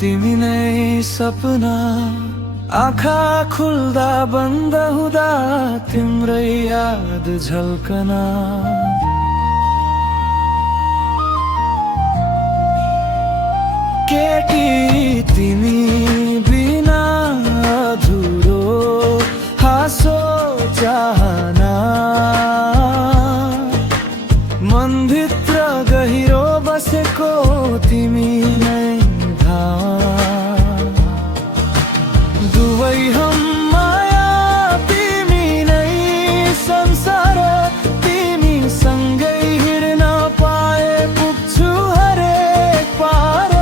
तिमी नै सपना आँखा खुल्दा बन्द हुँदा तिम्रै याद झल्कना। केटी तिमी बिना अधुरो हाँसो चाहना, मनभित्र गहिरो बसेको तिमी नै धाम। दुवै हम माया तिमी नै संसार, तिमी सँगै हिँड्न पाए पुग्छु हरेक पार।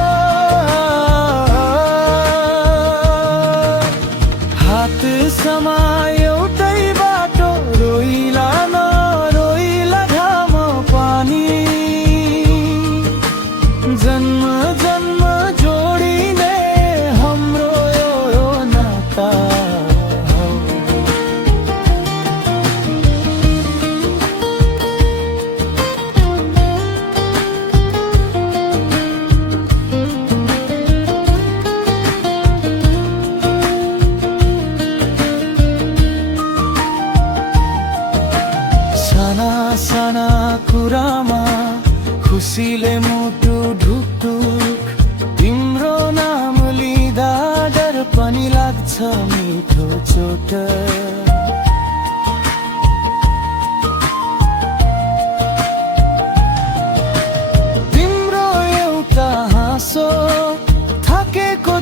हात समायो एउटै बाटो, रोइला नरोइला घाम पानी, जन्म जन्म जोडिने हाम्रो यो नाता हो। साना साना कुरामा खुसीले मुटु ढुकढुक, तिम्रो नाम लिँदा डर पनि लाग्छ मिठो चोट। तिम्रो एउटा हाँसो थाकेको